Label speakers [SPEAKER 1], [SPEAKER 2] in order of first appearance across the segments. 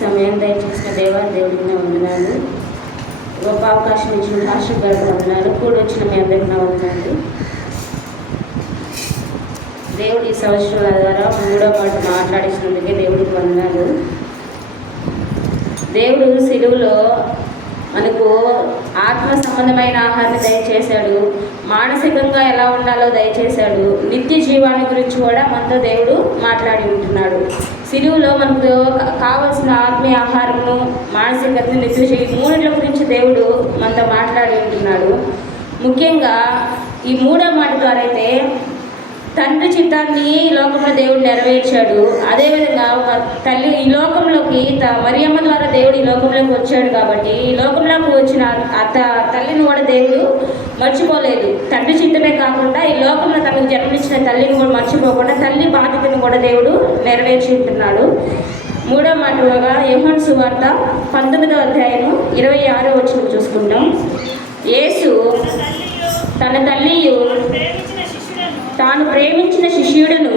[SPEAKER 1] సమయం దయచేసిన దేవా దేవుడికి నా వందనాలు. గొప్ప అవకాశం ఇచ్చిన రాష్ట్ర గారికి వందనాలు. కూడా వచ్చిన మీ అందరికి వందనాలు. దేవుడి ఈ సంవత్సరాల ద్వారా మూడో పాటు మాట్లాడినందుకే దేవుడికి వందనాలు. దేవుడు సిలువులో మనకు ఆత్మ సంబంధమైన ఆహారాన్ని దయచేశాడు. మానసికంగా ఎలా ఉండాలో దయచేశాడు. నిత్య జీవాన్ని గురించి కూడా మనతో దేవుడు మాట్లాడి ఉంటున్నాడు. సిరువులో మనకు కావలసిన ఆత్మీయ ఆహారమును మానసికతను నిత్య జీవి మూడిల గురించి దేవుడు మనతో మాట్లాడి ఉంటున్నాడు. ముఖ్యంగా ఈ మూడో మాట ద్వారా అయితే తండ్రి చిత్తాన్ని ఈ లోకంలో దేవుడు నెరవేర్చాడు. అదేవిధంగా ఒక తల్లి ఈ లోకంలోకి త- మరియమ్మ ద్వారా దేవుడు ఈ లోకంలోకి వచ్చాడు కాబట్టి ఈ లోకంలోకి వచ్చిన అత్త తల్లిని కూడా దేవుడు మర్చిపోలేదు. తండ్రి చిత్తమే కాకుండా ఈ లోకంలో తనకు జన్మించిన తల్లిని కూడా మర్చిపోకుండా తల్లి బాధ్యతను కూడా దేవుడు నెరవేర్చి ఉంటున్నాడు. మూడో మాటగా యోహాను సువార్త పంతొమ్మిదో అధ్యాయం ఇరవై ఆరో వచ్చిన చూసుకుంటాం. యేసు తన తల్లియు తాను ప్రేమించిన శిష్యుడును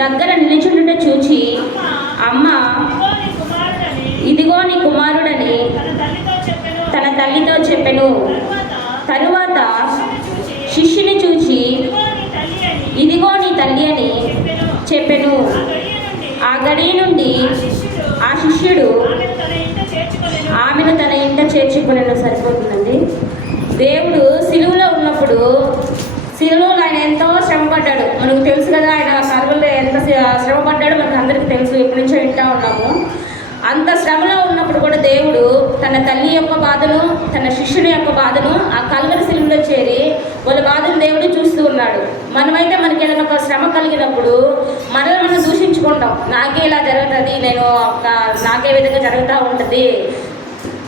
[SPEAKER 1] దగ్గర నిలుచుండుట చూచి
[SPEAKER 2] అమ్మ, ఇదిగో నీ కుమారుడని తన తల్లితో చెప్పెను. తరువాత శిష్యుని చూచి, ఇదిగో నీ తల్లి అని చెప్పెను. ఆ గడియ నుండి
[SPEAKER 1] ఆ గడి నుండి
[SPEAKER 2] ఆ శిష్యుడు ఆమెను తన ఇంట
[SPEAKER 1] చేర్చుకునే సరిపోతుందండి దేవుడు సిలువలో ఉన్నప్పుడు సిలువలో ఆయన ఎంతో శ్రమపడ్డాడు. మనకు తెలుసు కదా ఆయన సర్వలో ఎంత శ్రమ శ్రమపడ్డాడో మనకు అందరికీ తెలుసు. ఎప్పటి నుంచో వింటా ఉన్నాము. అంత శ్రమలో ఉన్నప్పుడు కూడా దేవుడు తన తల్లి యొక్క బాధను తన శిష్యుని యొక్క బాధను ఆ కల్వరి సిలువలో చేరి వాళ్ళ బాధను దేవుడు చూస్తూ ఉన్నాడు. మనమైతే మనకి ఏదైనా ఒక శ్రమ కలిగినప్పుడు మనల్ని మనం దూషించుకుంటాం. నాకే ఇలా జరుగుతుంది నేను ఒక- నాకే విధంగా జరుగుతూ ఉంటుంది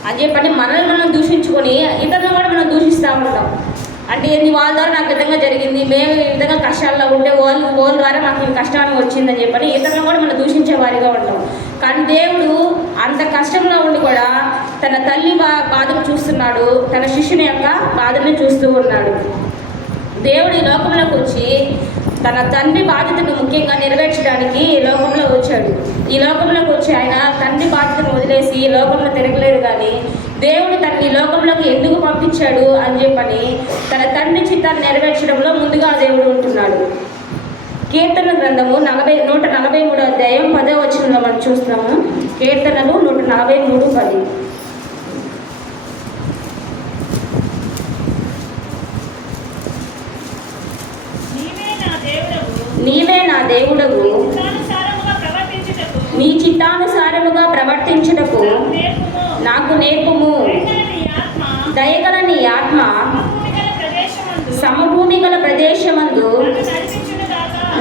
[SPEAKER 1] అని చెప్పని మనల్ని మనం దూషించుకొని ఇతరులను కూడా మనం దూషిస్తూ ఉంటాం. అంటే ఏంది వాళ్ళ ద్వారా నాకు విధంగా జరిగింది. మేము ఈ విధంగా కష్టాల్లో ఉంటే వాళ్ళు వాళ్ళ ద్వారా మాకు ఈ కష్టాన్ని వచ్చిందని చెప్పని ఇతరులను కూడా మనం దూషించే వారిగా ఉంటాం. కానీ దేవుడు అంత కష్టంలో ఉండి కూడా తన తల్లి బా బాధను చూస్తున్నాడు. తన శిష్యుని యొక్క బాధను చూస్తూ ఉన్నాడు. దేవుడు ఈ లోకంలోకి వచ్చి తన తండ్రి బాధ్యతను ముఖ్యంగా నెరవేర్చడానికి ఈ లోకంలో వచ్చాడు. ఈ లోకంలోకి వచ్చి ఆయన తండ్రి బాధ్యతను వదిలేసి ఈ లోకంలో తిరగలేరు కానీ దేవుడు తనని ఈ లోకంలోకి ఎందుకు పంపించాడు అని చెప్పని తన తండ్రి చిత్తాన్ని నెరవేర్చడంలో ముందుగా దేవుడు ఉంటున్నాడు. కీర్తన గ్రంథము నలభై నూట నలభై మూడు అధ్యాయం పదో వచనంలో మనం చూస్తున్నాము. కీర్తనలు నూట నలభై మూడు పది
[SPEAKER 2] నీవే నా దేవుడవు.
[SPEAKER 1] నీవే నా దేవుడవు
[SPEAKER 2] ఇష్టానుసారముగా ప్రవర్తించుటకు
[SPEAKER 1] నీ చిత్తానుసారముగా ప్రవర్తించుటకు
[SPEAKER 2] నాకు నేర్పుము. నీ ఆత్మ
[SPEAKER 1] దయగల నీ ఆత్మ
[SPEAKER 2] సమభూమి గల ప్రదేశమందు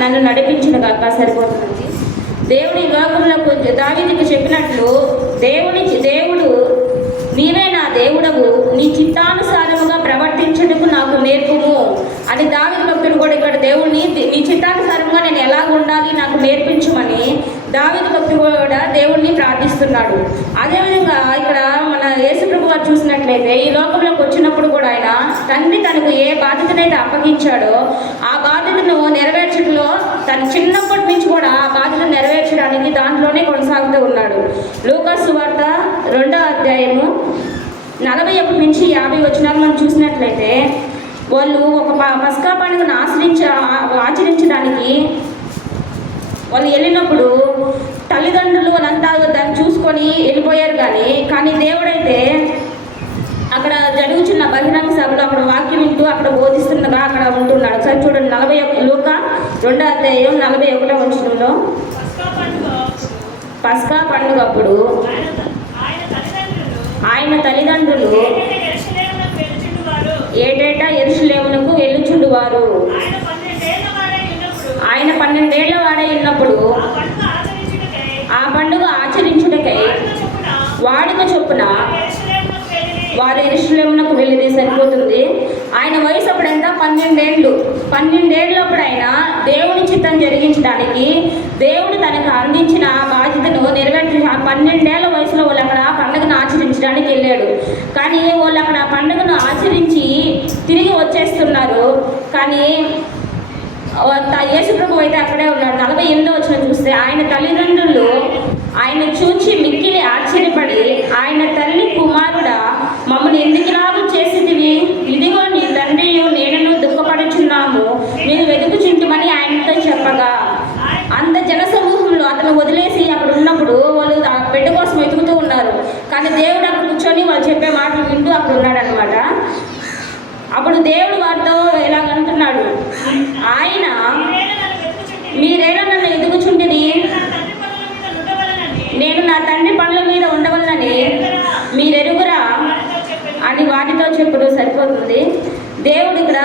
[SPEAKER 2] నన్ను నడిపించునుగాక.
[SPEAKER 1] నడిపించిన సరిపోతుంది దేవుని లోకంలో దావిదికి చెప్పినట్లు దేవుని దేవుడు నీవే నా దేవుడవు నీ చిత్తానుసారముగా ప్రవర్తించుటకు నాకు నేర్పుము అని దావిది భక్తుడు కూడా ఇక్కడ దేవుడిని నీ చిత్తానుసారంగా నేను ఎలా ఉండాలి నాకు నేర్పించమని దావిది భక్తుడు కూడా దేవుణ్ణి ప్రార్థిస్తున్నాడు. అదేవిధంగా ఇక్కడ మన యేసుప్రభు గారు చూసినట్లయితే ఈ లోకంలోకి వచ్చినప్పుడు కూడా ఆయన తండ్రి తనకు ఏ బాధ్యతనైతే అప్పగించాడో ఆ బాధ్యతను నెరవేర్చడంలో తను చిన్నప్పటి నుంచి కూడా ఆ బాధ్యతను నెరవేర్చడానికి దాంట్లోనే కొనసాగుతూ ఉన్నాడు. లూకాసు వార్త రెండో అధ్యాయము నలభై ఒకటి నుంచి యాభై వచనాలు మనం చూసినట్లయితే వాళ్ళు ఒక ప- పస్కా పండుగను ఆచరించ ఆచరించడానికి వాళ్ళు వెళ్ళినప్పుడు తల్లిదండ్రులు వాళ్ళంతా దాన్ని చూసుకొని వెళ్ళిపోయారు కానీ కానీ దేవుడైతే అక్కడ జరుగుతున్న బహిరంగ సభలో అక్కడ వాక్యం వింటూ అక్కడ బోధిస్తుండగా అక్కడ ఉంటున్నాడు ఒకసారి చూడండి నలభై ఒక లోక రెండో అధ్యాయం నలభై ఒకటో వచ్చినంలో
[SPEAKER 2] పస్కా పండుగ
[SPEAKER 1] అప్పుడు
[SPEAKER 2] ఆయన తల్లిదండ్రులు ఏటేటా యెరూషలేమునకు వెలుచుండువారు.
[SPEAKER 1] ఏటేటా ఎరుషులేమునకు వెళ్ళుచుండువారు
[SPEAKER 2] ఆయన పన్నెండేళ్ళ వాడై ఉన్నప్పుడు
[SPEAKER 1] ఆయన పన్నెండేళ్ళ వాడై ఉన్నప్పుడు
[SPEAKER 2] ఆ పండుగ ఆచరించుటకై వాడుక చొప్పున
[SPEAKER 1] వారు ఎరుషులేమునకు వెళ్ళింది సరిపోతుంది. ఆయన వయసు అప్పుడు ఎంత పన్నెండేళ్ళు. పన్నెండేళ్ళప్పుడు ఆయన దేవుని చిత్తం జరిగించడానికి దేవుడు తనకు అందించిన ఆ బాధ్యతను నెరవేర్చి ఆ పన్నెండేళ్ళ వయసులో వాళ్ళు అక్కడ ఆ పండుగను ఆచరించడానికి వెళ్ళాడు. కానీ వాళ్ళు అక్కడ ఆ పండుగను ఆచరించి తిరిగి వచ్చేస్తున్నారు. కానీ యేసుప్రభు అయితే అక్కడే ఉన్నాడు. నలభై ఎనిమిదో వచ్చిన చూస్తే ఆయన తల్లిదండ్రులు ఆయన చూచి మిక్కిలి ఆశ్చర్యపడి ఆయన తల్లి కుమారుడా మమ్మల్ని ఎందుకు లాభం చేసిదివి ఇదిగో నీ తండ్రి నేనను దుఃఖపడుచున్నాము. నేను వెతుకుచుంటుమని ఆయనతో చెప్పగా. అంత జనసమూహంలో అతను వదిలేసి అక్కడ ఉన్నప్పుడు వాళ్ళు ఆ బిడ్డ కోసం వెతుకుతూ ఉన్నారు. కానీ దేవుడు అక్కడ కూర్చొని వాళ్ళు చెప్పే మాటలు వింటూ అక్కడ ఉన్నాడు అనమాట అప్పుడు దేవుడు వారితో ఇలాగ అంటున్నాడు ఆయన
[SPEAKER 2] మీరేనా నన్ను వెతుకుచుంటిరి?
[SPEAKER 1] మీరేనా నన్ను ఎదుగుచుంటిని
[SPEAKER 2] నా ఆయన పనుల నన్ను ఉండవలనని
[SPEAKER 1] నేను నా తండ్రి పనుల మీద ఉండవలనని మీరెరుగురా అని వాటితో చెప్పుడు సరిపోతుంది. దేవుడు ఇక్కడ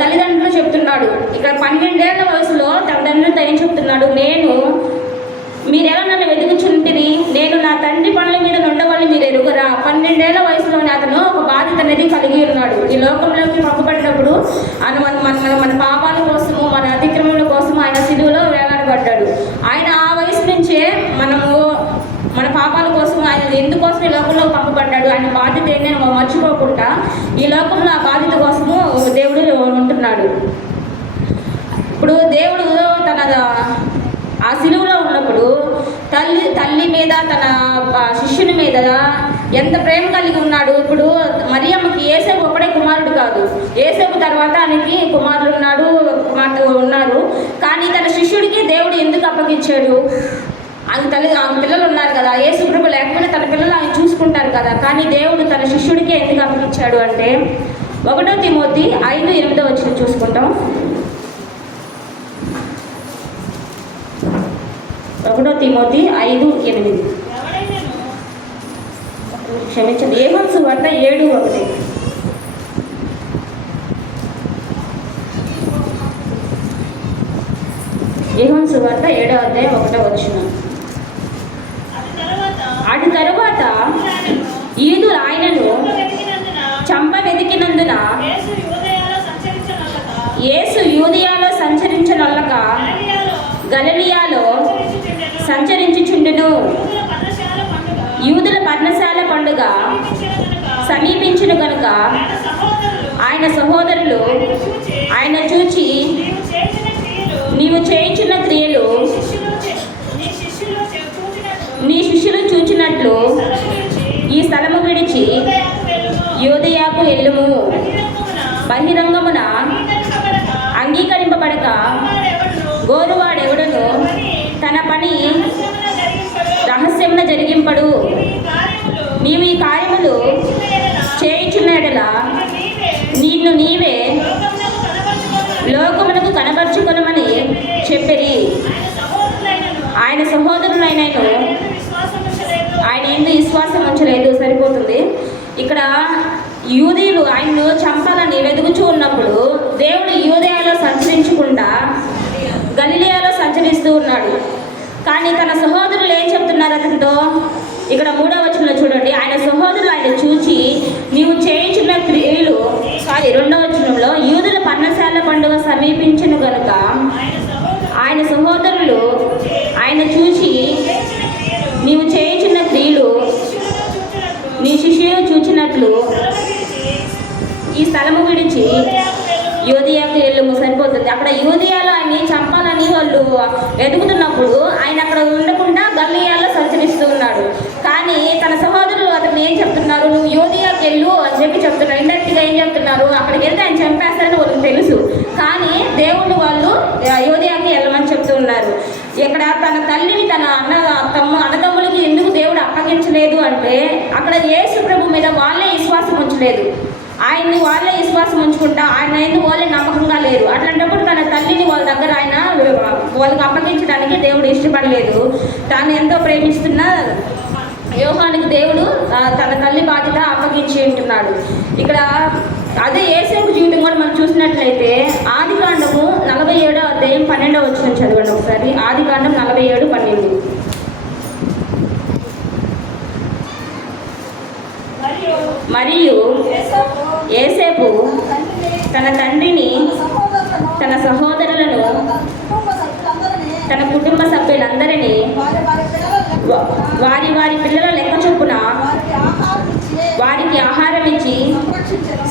[SPEAKER 1] తల్లిదండ్రులు చెప్తున్నాడు. ఇక్కడ పన్నెండేళ్ళ వయసులో తల్లిదండ్రులతో ఏం చెప్తున్నాడు. నేను మీరెలా నన్ను నేను నా తండ్రి పనుల మీద ఉండవల్ని మీరు ఎరుగురా? పన్నెండేళ్ళ వయసులోనే అతను ఒక బాధ్యత అనేది కలిగి ఉన్నాడు. ఈ లోకంలోకి పంపబడినప్పుడు ఆయన మన మన మన- పాపాల కోసము మన అతిక్రమముల కోసము ఆయన సిలువలో వేలాడబడ్డాడు. ఆయన ఆ వయసు నుంచే మనము మన పాపాల కోసం ఆయన ఎందుకోసం ఈ లోకంలో పంపబడ్డాడు? ఆయన బాధ్యత ఏంటి అని మర్చిపోకుండా ఈ లోకంలో ఆ బాధ్యత కోసము దేవుడు ఉంటున్నాడు. ఇప్పుడు దేవుడు తన ఆ సిలువలో ఉన్నప్పుడు తల్లి తల్లి మీద తన శిష్యుని మీద ఎంత ప్రేమ కలిగి ఉన్నాడు. ఇప్పుడు మరియమ్మకి ఏసేపు ఒకడే కుమారుడు కాదు. ఏసేపు తర్వాత ఆయనకి కుమారుడు ఉన్నాడు కుమార్తె ఉన్నారు. కానీ తన శిష్యుడికి దేవుడు ఎందుకు అప్పగించాడు? ఆయన తల్లి ఆమె పిల్లలు ఉన్నారు కదా. ఏ సుప్రభు లేకపోతే తన పిల్లలు ఆయన చూసుకుంటారు కదా. కానీ దేవుడు తన శిష్యుడికే ఎందుకు అప్పగించాడు అంటే ఒకటో తిమోతి ఐదు ఎనిమిదో వచ్చిన చూసుకుంటాం. ఒకటో తిమోతి ఐదు ఎనిమిది. క్షమించండి. ఏమన్స్ వార్త ఏడు ఒకటి. యోహాను సువార్త ఏడో అధ్యాయం ఒకటో వచ్చిన.
[SPEAKER 2] తరువాత
[SPEAKER 1] అటు తరువాత ఈదు ఆయనను చంప వెతికినందున
[SPEAKER 2] యేసు సంచరించనల్లక
[SPEAKER 1] యూదియాలో సంచరించనొల్లక
[SPEAKER 2] గలిలయలో సంచరించుచుండును. యూదుల పర్ణశాల పండుగ సమీపించిన
[SPEAKER 1] కనుక
[SPEAKER 2] ఆయన సహోదరులు
[SPEAKER 1] ఆయన
[SPEAKER 2] చూచి నీవు
[SPEAKER 1] చేయించిన క్రియలు
[SPEAKER 2] నీ శిష్యులు చూచినట్లు
[SPEAKER 1] ఈ స్థలము విడిచి యోధయాకు ఎల్లుము
[SPEAKER 2] బహిరంగమున అంగీకరింపబడక
[SPEAKER 1] గోరువ
[SPEAKER 2] వాడెవడును
[SPEAKER 1] గోరువాడెవడును
[SPEAKER 2] పని
[SPEAKER 1] తన పని
[SPEAKER 2] రహస్యమున జరిగింపడు. నీవు ఈ కార్యములు
[SPEAKER 1] నీవు చేయుచున్నడలా
[SPEAKER 2] నీవే
[SPEAKER 1] నిన్ను నీవే
[SPEAKER 2] లోకమునకు
[SPEAKER 1] కనబరుచుకొనమని చెప్పిరి
[SPEAKER 2] ఆయన సహోదరులైనను
[SPEAKER 1] ఆయన సహోదరులైనను
[SPEAKER 2] ఆయన విశ్వాసం ఉంచలేదు.
[SPEAKER 1] విశ్వాసం ఉంచలేదు సరిపోతుంది ఇక్కడ యూదీలు ఆయన్ను చంపాలని వెతుకుచూ ఉన్నప్పుడు దేవుడు యూదయాలో సంచరించకుండా గలిలియాలో సంచరిస్తూ ఉన్నాడు కానీ తన సహోదరులు ఏం చెప్తున్నారు అతనితో? ఇక్కడ మూడో వచనంలో చూడండి. ఆయన సహోదరులు ఆయన చూచి నీవు చేయించిన క్రియలు సారీ రెండో వచనంలో యూదుల పర్ణశాల పండుగ సమీపించిన గనుక
[SPEAKER 2] ఆయన సహోదరులు
[SPEAKER 1] ఆయన చూచి నీవు చేయించిన క్రియలు నీ శిష్యులు చూచినట్లు ఈ స్థలము విడిచి యోధియాకు వెళ్ళము సరిపోతుంది. అక్కడ యోధియాలో ఆయన్ని చంపాలని వాళ్ళు ఎదుగుతున్నప్పుడు ఆయన అక్కడ ఉండకుండా గల్లియాల్లో సంచరిస్తూ ఉన్నాడు. కానీ తన సహోదరులు అతను ఏం చెప్తున్నారు? నువ్వు యోధియాకి వెళ్ళు అని చెప్పి చెప్తున్నారు. ఇండైరెక్ట్గా ఏం చెప్తున్నారు? అక్కడికి వెళ్తే ఆయన చంపేస్తారని వాళ్ళకి తెలుసు. కానీ దేవుళ్ళు వాళ్ళు యోధియాకి వెళ్ళమని చెప్తూ ఉన్నారు. ఇక్కడ తన తల్లిని తన అన్న తమ్ము అన్నదమ్ములకి ఎందుకు దేవుడు అప్పగించలేదు అంటే అక్కడ యేసు ప్రభు మీద వాళ్ళే విశ్వాసం ఉంచలేదు. ఆయన్ని వాళ్ళే విశ్వాసం ఉంచుకుంటా ఆయన ఎందు వాళ్ళే నమ్మకంగా లేరు. అట్లాంటప్పుడు తన తల్లిని వాళ్ళ దగ్గర ఆయన వాళ్ళకి అప్పగించడానికి దేవుడు ఇష్టపడలేదు. తాను ఎంతో ప్రేమిస్తున్న యోహానికి దేవుడు తన తల్లి బాధ్యత అప్పగించి ఉంటున్నాడు. ఇక్కడ అదే ఏసేపు జీవితం కూడా మనం చూసినట్లయితే ఆది కాండము నలభై ఏడో అధ్యాయం పన్నెండో వచ్చిన చదవండి ఒకసారి. ఆది కాండం నలభై ఏడు పన్నెండు.
[SPEAKER 2] మరియు
[SPEAKER 1] ఏసేపు
[SPEAKER 3] తన తండ్రిని,
[SPEAKER 1] తన
[SPEAKER 3] సహోదరులను,
[SPEAKER 1] తన
[SPEAKER 3] కుటుంబ సభ్యులందరినీ వారి వారి పిల్లల
[SPEAKER 1] వారి వారి పిల్లల లెక్క చొప్పున
[SPEAKER 3] వారికి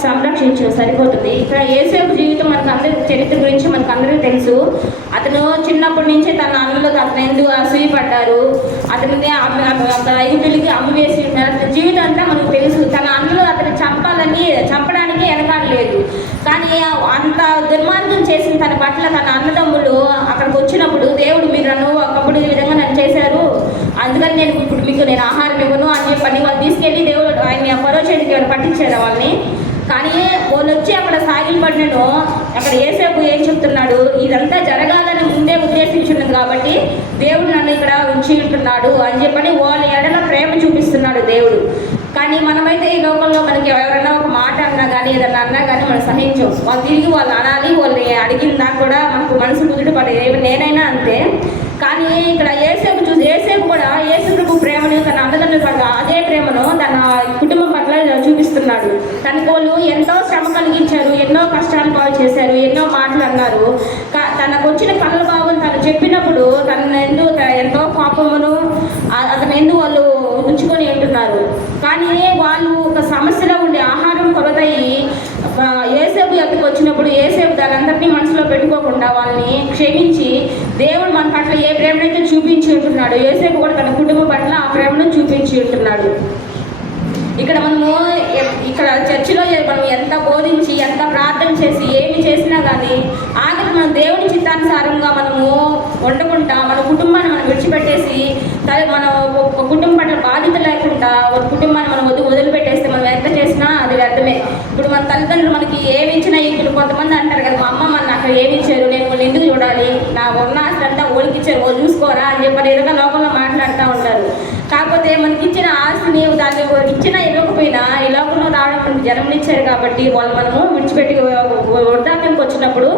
[SPEAKER 1] సంరక్షించు సరిపోతుంది. ఇక్కడ ఏసేపు జీవితం మనకు అందరి చరిత్ర గురించి మనకు అందరికీ తెలుసు. అతను చిన్నప్పటి నుంచే తన అన్నలు అతను ఎందుకు అసూయపడ్డారు అతనిని ఐదులకి అమ్మివేసి ఉన్నారు. అతని జీవితం అంతా మనకు తెలుసు. తన అన్నలు అతను చంపాలని చంపడానికి వెనకాడలేదు కానీ అంత దుర్మార్గం చేసిన తన పట్ల తన అన్నదమ్ములు అక్కడికి వచ్చినప్పుడు దేవుడు మీరు నన్ను ఒకప్పుడు ఈ విధంగా నన్ను చేశారు. అందుకని నేను ఇప్పుడు మీకు నేను ఆహారం ఇవ్వను అని చెప్పని వాళ్ళు తీసుకెళ్ళి దేవుడు ఆయన పరో ఎవరు పట్టించారు వాళ్ళని? కానీ వాళ్ళు వచ్చి అక్కడ సాగిలు పడినను అక్కడ ఏసేపు ఏం చెప్తున్నాడు? ఇదంతా జరగాలని ముందే ఉద్దేశించున్నది కాబట్టి దేవుడు నన్ను ఇక్కడ ఉంచి ఉంటున్నాడు అని చెప్పని వాళ్ళ ఎడల ప్రేమ చూపిస్తున్నాడు దేవుడు. కానీ మనమైతే ఈ లోకంలో మనకి ఎవరైనా ఒక మాట అన్నా కానీ ఏదన్నా అన్నా కానీ మనం సహించం. వాళ్ళు తిరిగి వాళ్ళు అనాలి వాళ్ళని అడిగిన దాకా కూడా మనకు మనసు కుదుట పడే నేనైనా అంతే. కానీ ఇక్కడ ఏసేపు చూసి ఏసేపు కూడా ఏసుప్రభు ప్రేమను తన అన్నదన్నుల పట్ల అదే ప్రేమను తన కుటుంబం పట్ల చూపిస్తున్నాడు. తనకు వాళ్ళు ఎంతో శ్రమ కలిగించారు ఎన్నో కష్టాలు పాలు చేశారు ఎన్నో మాటలు అన్నారు. కా- తనకు వచ్చిన కళ్ళ భావం తను చెప్పినప్పుడు తన ఎందు ఎంతో కోపమును అతను ఎందు వాళ్ళు ఉంచుకొని ఉంటున్నారు కానీ వాళ్ళు ఒక సమస్యలో ఉండే ఆహారం కొరతయి ఆ, ఏసేపు ఇప్పుడు వచ్చినప్పుడు ఏసేపు దానందరినీ మనసులో పెట్టుకోకుండా వాళ్ళని క్షమించి దేవుడు మన పట్ల ఏ ప్రేమనైతే చూపించి ఉంటున్నాడు ఏసేపు కూడా తన కుటుంబం పట్ల ఆ ప్రేమను చూపించి ఉంటున్నాడు. ఇక్కడ మనము ఇక్కడ చర్చిలో మనం ఎంత బోధించి ఎంత ప్రార్థన చేసి ఏమి చేసినా కానీ ఆఖరి మన దేవుని చిత్తానుసారంగా మనము ఉండకుండా మన కుటుంబాన్ని మనం విడిచిపెట్టేసి మన ఒక కుటుంబం పట్ల బాధ్యత లేకుండా ఒక కుటుంబాన్ని మనం వదిలి వదిలిపెట్టేస్తే మనం ఎంత చేసినా అది వ్యర్థమే ఇప్పుడు మన తల్లిదండ్రులు మనకి ఏమి ఇచ్చినా ఇప్పుడు కొంతమంది అంటారు కదా మా అమ్మ మన నాకు ఏమి ఇచ్చారు నేను వాళ్ళు ఎందుకు చూడాలి? నా ఉన్న ఆస్తి అంతా ఓడికిచ్చారు వాళ్ళు చూసుకోరా? అని చెప్పి ఏదైనా లోపల మాట్లాడుతూ ఉంటారు. కాకపోతే మనకి ఇచ్చిన ఆస్తిని దాన్ని ఇచ్చినా ఇవ్వకపోయినా ఈ రావడం మనకి జన్మనిచ్చారు కాబట్టి వాళ్ళు మనము విడిచిపెట్టి వృద్ధాప్యంకి వచ్చినప్పుడు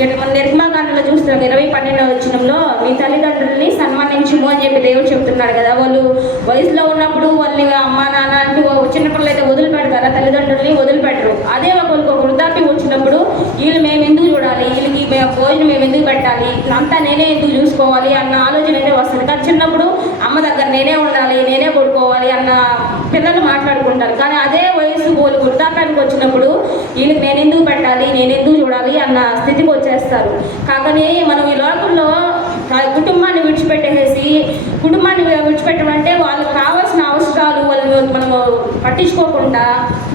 [SPEAKER 1] ఇక్కడ మన నిర్మాకాండలో చూస్తున్నాం. ఇరవై పన్నెండవ వచ్చినంలో మీ తల్లిదండ్రుల్ని సన్మానించుము అని చెప్పి దేవుడు చెప్తున్నాడు కదా. వాళ్ళు వయసులో ఉన్నప్పుడు వాళ్ళని అమ్మ నాన్న అంటూ చిన్నపిల్లలు అయితే వదిలిపెడతారా తల్లిదండ్రుల్ని వదిలిపెట్టరు. అదే ఒకరికి ఒక వృద్ధాప్యం వచ్చినప్పుడు వీళ్ళు మేము ఎందుకు చూడాలి? వీళ్ళకి మేము భోజనం మేము ఎందుకు పెట్టాలి? అంతా నేనే ఎందుకు చూసుకోవాలి? అన్న ఆలోచన అయితే వస్తుంది. కానీ చిన్నప్పుడు అమ్మ దగ్గర నేనే ఉండాలి నేనే కొడుకోవాలి అన్న పిల్లలు మాట్లాడుకుంటారు. కానీ అదే వయసు వాళ్ళు వృద్ధాప్యానికి వచ్చినప్పుడు వీళ్ళకి నేను ఎందుకు పెట్టాలి నేను ఎందుకు చూడాలి అన్న స్థితికి వచ్చేస్తారు. కాకనే మనం ఈ లోకంలో కుటుంబాన్ని విడిచిపెట్టేసి కుటుంబాన్ని విడిచిపెట్టడం అంటే వాళ్ళకి కావాల్సిన అవసరాలు వాళ్ళు మనము పట్టించుకోకుండా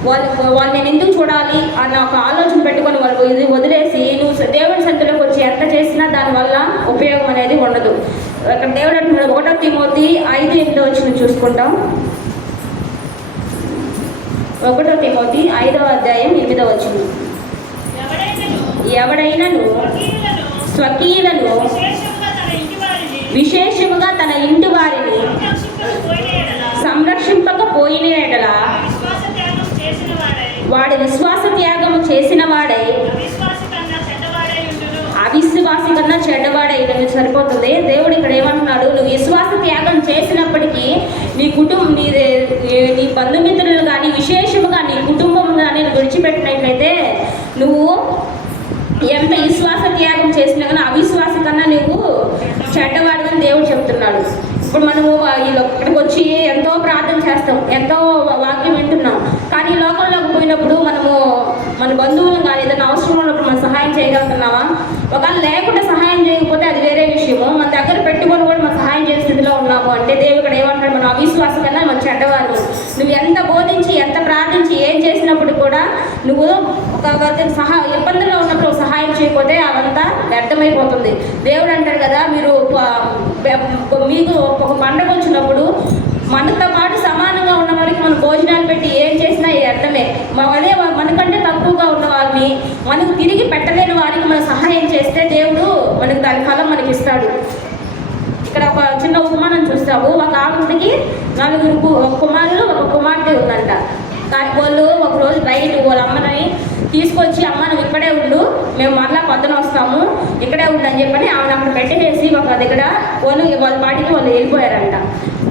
[SPEAKER 1] వాళ్ళు వాళ్ళు నేను ఎందుకు చూడాలి అన్న ఒక ఆలోచన పెట్టుకొని వాళ్ళు ఇది వదిలేసి దేవుని సంతలోకి వచ్చి ఎంత చేసినా దానివల్ల ఉపయోగం అనేది ఉండదు. అక్కడ దేవుడు అంటున్నాడు ఒకటో తిమోతి ఐదు ఎనిమిదో వచ్చిన చూసుకుంటాం. ఒకటో తిమోతి ఐదవ అధ్యాయం ఎనిమిదో వచ్చిన.
[SPEAKER 2] ఎవడైనను
[SPEAKER 1] ఎవడైనాను
[SPEAKER 2] స్వకీయులను
[SPEAKER 1] విశేషముగా తన ఇంటి వారిని
[SPEAKER 2] సంరక్షింపకపోయిన ఎడల విశ్వాస త్యాగం చేసిన వాడి
[SPEAKER 1] విశ్వాస త్యాగము చేసిన వాడై
[SPEAKER 2] అవిశ్వాసి కన్నా చెడ్డవాడై ఉండును
[SPEAKER 1] అవిశ్వాసి కన్నా చెడ్డవాడే నువ్వు సరిపోతుంది. దేవుడు ఇక్కడ ఏమంటున్నాడు? నువ్వు విశ్వాస త్యాగం చేసినప్పటికీ నీ కుటుంబం నీ నీ బంధుమిత్రులు కానీ విశేషముగా నీ కుటుంబం కానీ విడిచిపెట్టినట్లయితే నువ్వు ఎంత విశ్వాస త్యాగం చేసినా కానీ అవిశ్వాస కన్నా నువ్వు చెడ్డవాడిని దేవుడు చెప్తున్నాడు. ఇప్పుడు మనము ఈ ఇక్కడికి వచ్చి ఎంతో ప్రార్థన చేస్తాం ఎంతో వాక్యం వింటున్నాం. కానీ ఈ లోకంలోకి పోయినప్పుడు మనము మన బంధువులను కానీ ఏదైనా అవసరం ఉన్నప్పుడు మనం సహాయం చేయగలుగుతున్నావా ఒకవేళ లేకుండా సహాయం చేయకపోతే అది వేరే విషయము. మన దగ్గర పెట్టుకొని కూడా మనం సహాయం చేసే స్థితిలో ఉన్నాము అంటే దేవుడు ఇక్కడ ఏమంటాడు మనం అవిశ్వాసం కన్నా మనం చెడ్డవారు నువ్వు ఎంత బోధించి ఎంత ప్రార్థించి ఏం చేసినప్పుడు కూడా నువ్వు ఒక సహా ఇబ్బందుల్లో ఉన్నప్పుడు సహాయం చేయకపోతే అదంతా వ్యర్థమైపోతుంది. దేవుడు అంటాడు కదా మీరు మీకు ఒక పండగ వచ్చినప్పుడు మనతో పాటు సమానంగా ఉన్న వారికి మనం భోజనాలు పెట్టి ఏం చేసినా అర్థమే మా అదే మనకంటే తక్కువగా మనకు తిరిగి పెట్టలేని వారికి మనం సహాయం చేస్తే దేవుడు మనకు దాని ఫలం మనకి ఇస్తాడు ఇక్కడ ఒక చిన్న ఉపమానం చూస్తాము. ఒక ఆవిడకి నలుగురు ఒక కుమారులు ఒక కుమార్తె ఉందంట. కానీ వాళ్ళు ఒక రోజు రైట్ వాళ్ళ అమ్మని తీసుకొచ్చి అమ్మ నువ్వు ఇక్కడే ఉండు. మేము మరలా పొద్దున వస్తాము. ఇక్కడే ఉండు అని చెప్పని ఆమెను అక్కడ పెట్టేసి ఒక దగ్గర వాళ్ళు వాళ్ళ పాటికి వాళ్ళు వెళ్ళిపోయారంట.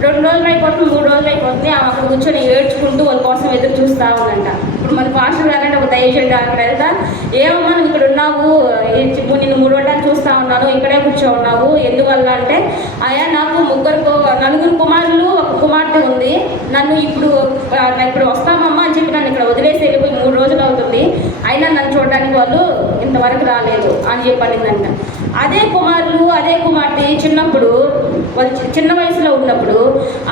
[SPEAKER 1] రెండు రోజులు అయిపోతుంది మూడు రోజులు అయిపోతుంది. ఆమె అక్కడ కూర్చొని ఏడ్చుకుంటూ వాళ్ళ కోసం ఎదురు చూస్తూ ఉందంట. ఇప్పుడు మన పాస్టర్ గారంటే ఒక దయచేయండి అక్కడ వెళ్తా. ఏమమ్మా నువ్వు ఇక్కడ ఉన్నావు. నిన్ను మూడు రోజులు చూస్తూ ఉన్నాను. ఇక్కడే కూర్చో ఉన్నావు. ఎందువల్ల అంటే అయా నాకు ముగ్గురు నలుగురు కుమారులు ఒక కుమార్తె ఉంది. నన్ను ఇప్పుడు నేను ఇప్పుడు వస్తామమ్మా అని చెప్పి నన్ను ఇక్కడ వదిలేసి వెళ్ళిపోయి మూడు రోజులు అవుతుంది. అయినా నన్ను చూడడానికి వాళ్ళు ఇంతవరకు రాలేదు అని చెప్పి అదే కుమారులు అదే కుమార్తె చిన్నప్పుడు వాళ్ళు చిన్న వయసులో ఉన్నప్పుడు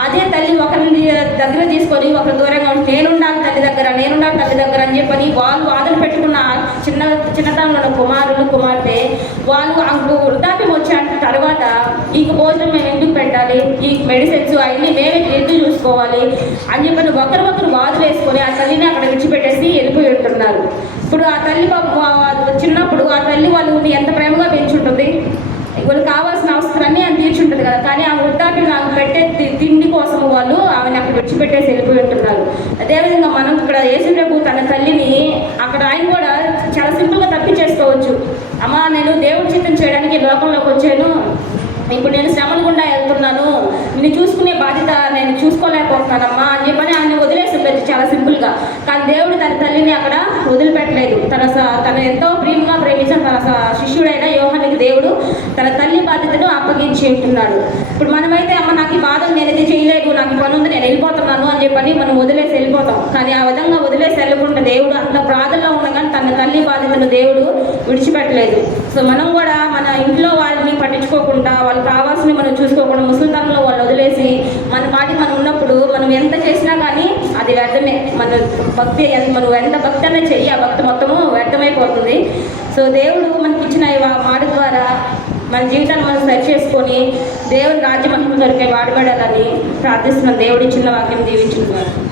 [SPEAKER 1] అదే తల్లి ఒకరిని దగ్గర తీసుకొని ఒకరి దూరంగా ఉంటే నేను తల్లి దగ్గర నేనుండాలి తల్లి దగ్గర అని చెప్పని వాళ్ళు వాదన పెట్టుకున్న చిన్న చిన్నతనంలో కుమారులు కుమార్తె వాళ్ళు అంకు వృద్ధాప్యం వచ్చిన తర్వాత ఈ భోజనం మేము ఎందుకు పెట్టాలి? ఈ మెడిసిన్స్ అవన్నీ మేమే ఎందుకు చూసుకోవాలి అని చెప్పని ఒకరికొకరు వాదులు వేసుకొని ఆ తల్లిని అక్కడ విడిచిపెట్టేసి వెళ్ళిపోయి ఉంటున్నారు. ఇప్పుడు ఆ తల్లి చిన్నప్పుడు ఆ తల్లి వాళ్ళు ఎంత ప్రేమగా పెంచుంటుంది? వాళ్ళు కావాల్సిన అవసరాన్ని అని తీర్చుంటుంది కదా. కానీ ఆ వృద్ధాప్యం పెట్టే తి- తిండి కోసం వాళ్ళు ఆమెను అక్కడ విడిచిపెట్టారు వెళ్ళిపోయి ఉంటున్నారు అదేవిధంగా మనం ఇక్కడ యేసుప్రభు తన తల్లిని అక్కడ ఆయన కూడా చాలా సింపుల్గా తప్పించేసుకోవచ్చు అమ్మా నేను దేవుడి చిత్తం చేయడానికి లోకంలోకి వచ్చాను. ఇప్పుడు నేను శ్రమలు గుండా వెళ్తున్నాను. నిన్ను చూసుకునే బాధ్యత నేను చూసుకోలేకపోతున్నానమ్మా అని చెప్పని ఆయన వదిలేసి చాలా సింపుల్గా కానీ దేవుడు తన తల్లిని అక్కడ వదిలిపెట్టలేదు. తన స- తను ఎంతో ప్రేమగా ప్రేమించిన తన స- శిష్యుడైన యోహానికి దేవుడు తన తల్లి బాధ్యతను అప్పగించి ఉంటున్నాడు. ఇప్పుడు మనమైతే అమ్మ నాకు ఈ బాధ నేను ఇది చేయలేదు. నాకు పని ఉంది నేను వెళ్ళిపోతున్నాను అని చెప్పని మనం వదిలేసి వెళ్ళిపోతాం. కానీ ఆ విధంగా వదిలేసి వెళ్ళకుండా దేవుడు అంత ప్రాధంలో ఉండగానే తన తల్లి బాధ్యతను దేవుడు విడిచిపెట్టలేదు. సో మనం కూడా మన ఇంట్లో వాళ్ళని పట్టించుకోకుండా వాళ్ళకి కావాల్సిన మనం చూసుకోకుండా ముసలితనంలో వాళ్ళు వదిలేసి మన పాటికి మనం ఉన్నప్పుడు మనం ఎంత చేసినా కానీ అది వ్యర్థమే. మన భక్తి ఎంత- మనం ఎంత భక్తి అనేది చెయ్యి ఆ భక్తి మొత్తము వ్యర్థమైపోతుంది. సో దేవుడు మనకి ఇచ్చిన మాట ద్వారా మన జీవితాన్ని మనం సరి చేసుకొని దేవుని రాజ్య మహిమ దొరికే వాడబడాలని ప్రార్థిస్తున్నాం. దేవుడి చిన్న వాక్యం దీవించుకున్నారు